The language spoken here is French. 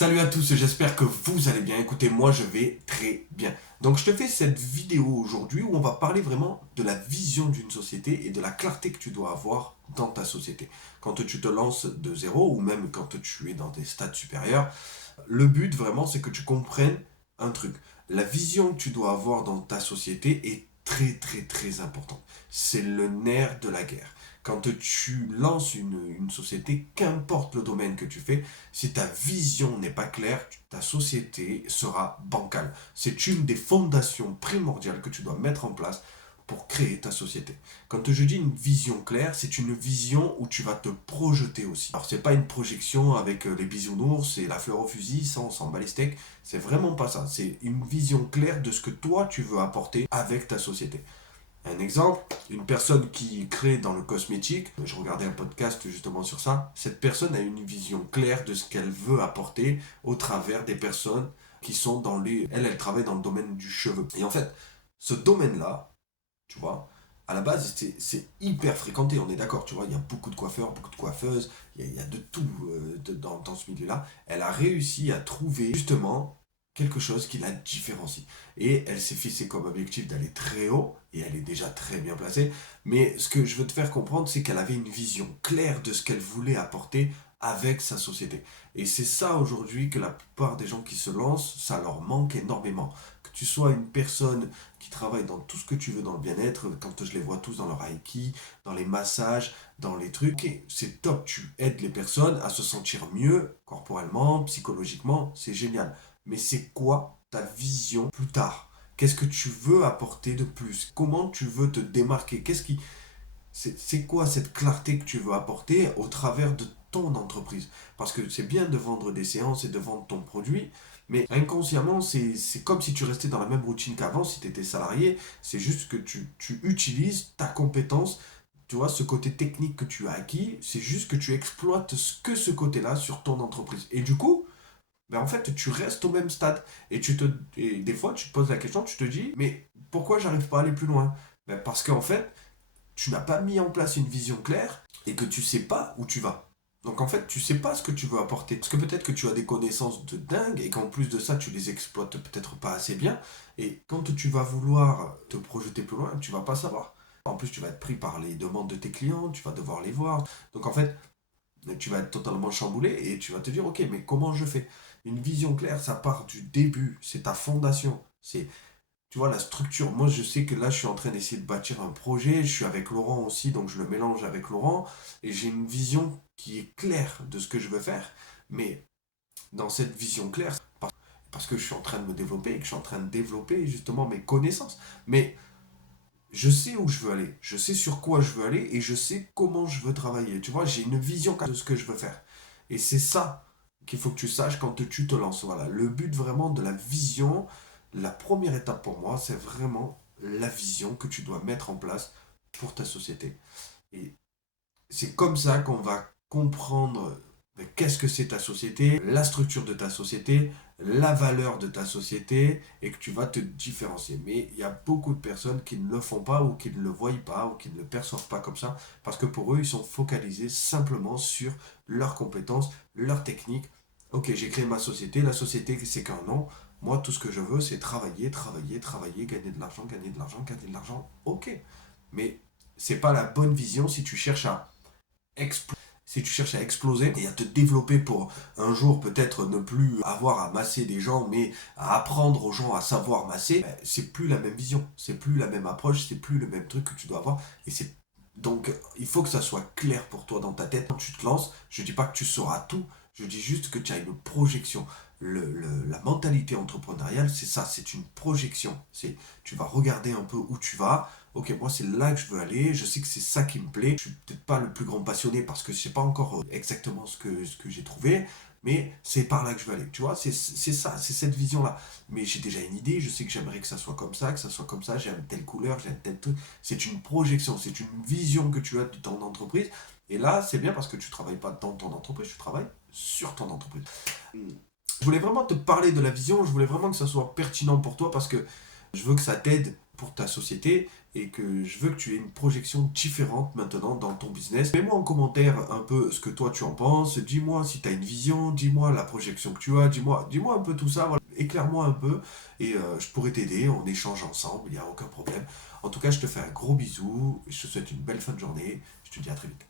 Salut à tous, j'espère que vous allez bien. Écoutez, moi je vais très bien. Donc je te fais cette vidéo aujourd'hui où on va parler vraiment de la vision d'une société et de la clarté que tu dois avoir dans ta société. Quand tu te lances de zéro ou même quand tu es dans des stades supérieurs, le but vraiment c'est que tu comprennes un truc. La vision que tu dois avoir dans ta société est très très très importante. C'est le nerf de la guerre. Quand tu lances une société, qu'importe le domaine que tu fais, si ta vision n'est pas claire, ta société sera bancale. C'est une des fondations primordiales que tu dois mettre en place pour créer ta société. Quand je dis une vision claire, c'est une vision où tu vas te projeter aussi. Alors c'est pas une projection avec les bisounours et la fleur au fusil, ça on s'en bat les steaks, c'est vraiment pas ça. C'est une vision claire de ce que toi tu veux apporter avec ta société. Un exemple, une personne qui crée dans le cosmétique, je regardais un podcast justement sur ça, cette personne a une vision claire de ce qu'elle veut apporter au travers des personnes qui sont dans les... Elle travaille dans le domaine du cheveu. Et en fait, ce domaine-là, tu vois, à la base, c'est hyper fréquenté, on est d'accord, tu vois, il y a beaucoup de coiffeurs, beaucoup de coiffeuses, il y a de tout dans ce milieu-là. Elle a réussi à trouver justement quelque chose qui la différencie. Et elle s'est fixée comme objectif d'aller très haut, et elle est déjà très bien placée. Mais ce que je veux te faire comprendre, c'est qu'elle avait une vision claire de ce qu'elle voulait apporter avec sa société. Et c'est ça aujourd'hui que la plupart des gens qui se lancent, ça leur manque énormément. Que tu sois une personne qui travaille dans tout ce que tu veux dans le bien-être, quand je les vois tous dans leur Reiki, dans les massages, dans les trucs, ok, c'est top, tu aides les personnes à se sentir mieux corporellement, psychologiquement, c'est génial. Mais c'est quoi ta vision plus tard? Qu'est-ce que tu veux apporter de plus? Comment tu veux te démarquer? C'est quoi cette clarté que tu veux apporter au travers de ton entreprise? Parce que c'est bien de vendre des séances et de vendre ton produit, mais inconsciemment, c'est comme si tu restais dans la même routine qu'avant, si tu étais salarié. C'est juste que tu utilises ta compétence, tu vois, ce côté technique que tu as acquis, c'est juste que tu exploites ce côté-là sur ton entreprise. Et du coup, ben en fait, tu restes au même stade. Et des fois, tu te poses la question, tu te dis, mais pourquoi j'arrive pas à aller plus loin? Ben parce qu'en fait, tu n'as pas mis en place une vision claire et que tu sais pas où tu vas. Donc en fait, tu sais pas ce que tu veux apporter. Parce que peut-être que tu as des connaissances de dingue et qu'en plus de ça, tu les exploites peut-être pas assez bien. Et quand tu vas vouloir te projeter plus loin, tu vas pas savoir. En plus, tu vas être pris par les demandes de tes clients, tu vas devoir les voir. Donc en fait, tu vas être totalement chamboulé et tu vas te dire, ok, mais comment je fais? Une vision claire, ça part du début, c'est ta fondation. C'est, tu vois, la structure. Moi, je sais que là, je suis en train d'essayer de bâtir un projet. Je suis avec Laurent aussi, donc je le mélange avec Laurent. Et j'ai une vision qui est claire de ce que je veux faire. Mais dans cette vision claire, parce que je suis en train de me développer et que je suis en train de développer justement mes connaissances. Mais je sais où je veux aller, je sais sur quoi je veux aller et je sais comment je veux travailler. Tu vois, j'ai une vision de ce que je veux faire. Et c'est ça qu'il faut que tu saches quand tu te lances. Voilà, le but vraiment de la vision, la première étape pour moi, c'est vraiment la vision que tu dois mettre en place pour ta société. Et c'est comme ça qu'on va comprendre qu'est-ce que c'est ta société, la structure de ta société, la valeur de ta société et que tu vas te différencier. Mais il y a beaucoup de personnes qui ne le font pas ou qui ne le voient pas ou qui ne le perçoivent pas comme ça parce que pour eux, ils sont focalisés simplement sur leurs compétences, leurs techniques. Ok, j'ai créé ma société, la société c'est qu'un nom. Moi, tout ce que je veux, c'est travailler, travailler, travailler, gagner de l'argent, gagner de l'argent, gagner de l'argent. Ok, mais c'est pas la bonne vision si tu cherches à si tu cherches à exploser et à te développer pour un jour peut-être ne plus avoir à masser des gens, mais à apprendre aux gens à savoir masser, ben, c'est plus la même vision, c'est plus la même approche, c'est plus le même truc que tu dois avoir. Et c'est donc il faut que ça soit clair pour toi dans ta tête quand tu te lances. Je dis pas que tu sauras tout, je dis juste que tu as une projection. La mentalité entrepreneuriale, c'est ça, c'est une projection. C'est, tu vas regarder un peu où tu vas, ok, moi c'est là que je veux aller, je sais que c'est ça qui me plaît. Je suis peut-être pas le plus grand passionné parce que je sais pas encore exactement ce que j'ai trouvé, mais c'est par là que je veux aller. Tu vois, c'est ça, c'est cette vision-là. Mais j'ai déjà une idée, je sais que j'aimerais que ça soit comme ça, que ça soit comme ça, j'aime telle couleur, j'aime tel truc. C'est une projection, c'est une vision que tu as de ton entreprise. Et là, c'est bien parce que tu travailles pas dans ton entreprise, tu travailles sur ton entreprise. Je voulais vraiment te parler de la vision, je voulais vraiment que ça soit pertinent pour toi parce que je veux que ça t'aide pour ta société et que je veux que tu aies une projection différente maintenant dans ton business. Mets-moi en commentaire un peu ce que toi tu en penses, dis-moi si tu as une vision, dis-moi la projection que tu as, dis-moi un peu tout ça, voilà. Éclaire-moi un peu et je pourrais t'aider, on échange ensemble, il n'y a aucun problème. En tout cas, je te fais un gros bisou, je te souhaite une belle fin de journée, je te dis à très vite.